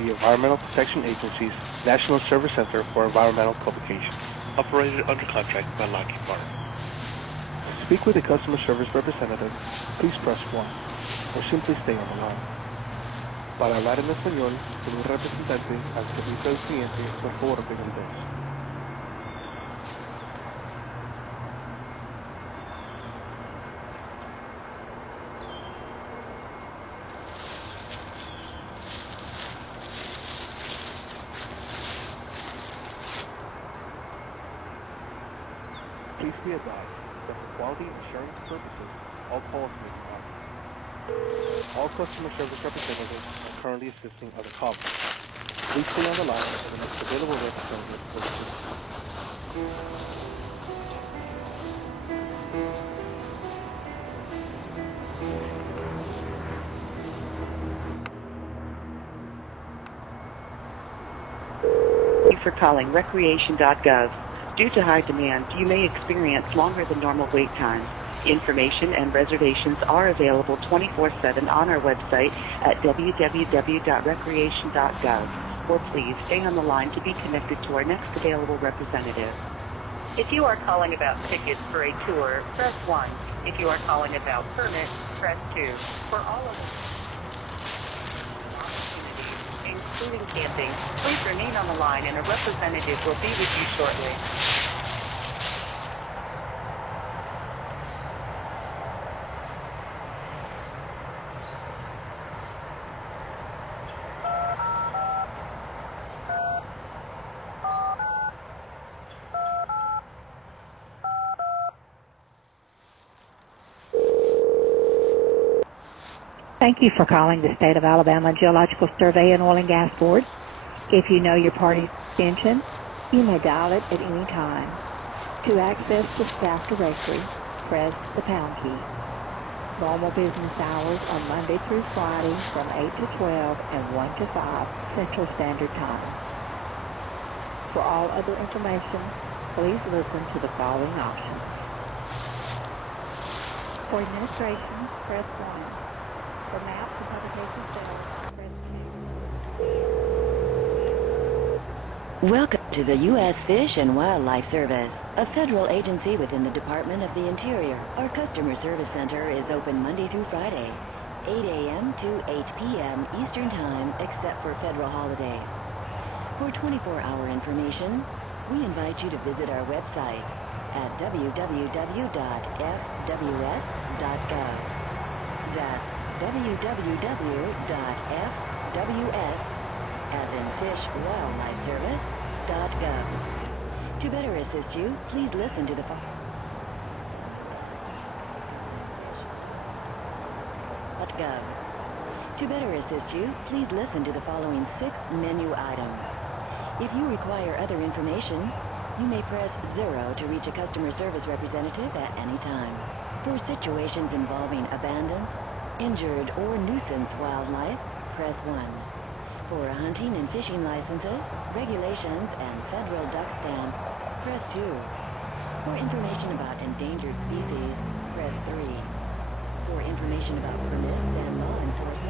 the Environmental Protection Agency's National Service Center for Environmental Publications. Operated under contract by Lockheed Martin. To speak with a customer service representative, please press 1 or simply stay on the line. Para hablar en español con un representante al servicio del cliente, por favor, oprima el 2. Please be advised that for quality insurance purposes, all calls may be monitored. All customer service representatives are currently assisting other callers. Please stay on the line and the next available representative will assist you. Thank you for calling recreation.gov. Due to high demand, you may experience longer than normal wait times. Information and reservations are available 24/7 on our website at www.recreation.gov. Or please stay on the line to be connected to our next available representative. If you are calling about tickets for a tour, press 1. If you are calling about permits, press 2. For all of opportunities, including camping, please remain on the line and a representative will be with you shortly. Thank you for calling the State of Alabama Geological Survey and Oil and Gas Board. If you know your party's extension, you may dial it at any time. To access the staff directory, press the pound key. Normal business hours are Monday through Friday from 8 to 12 and 1 to 5 Central Standard Time. For all other information, please listen to the following options. For administration, press 1. For maps and publication sales, press 2. Welcome to the U.S. Fish and Wildlife Service, a federal agency within the Department of the Interior. Our customer service center is open Monday through Friday, 8 a.m. to 8 p.m. Eastern Time, except for federal holidays. For 24-hour information, we invite you to visit our website at www.fws.gov. That's www.fws, as in Fish Wildlife Service.gov. To better assist you, please listen to the following. To better assist you, please listen to the following 6 menu items. If you require other information, you may press 0 to reach a customer service representative at any time. For situations involving abandoned, injured, or nuisance wildlife, press 1. For hunting and fishing licenses, regulations, and federal duck stamps, press 2. For information about endangered species, press 3. For information about permits and law enforcement,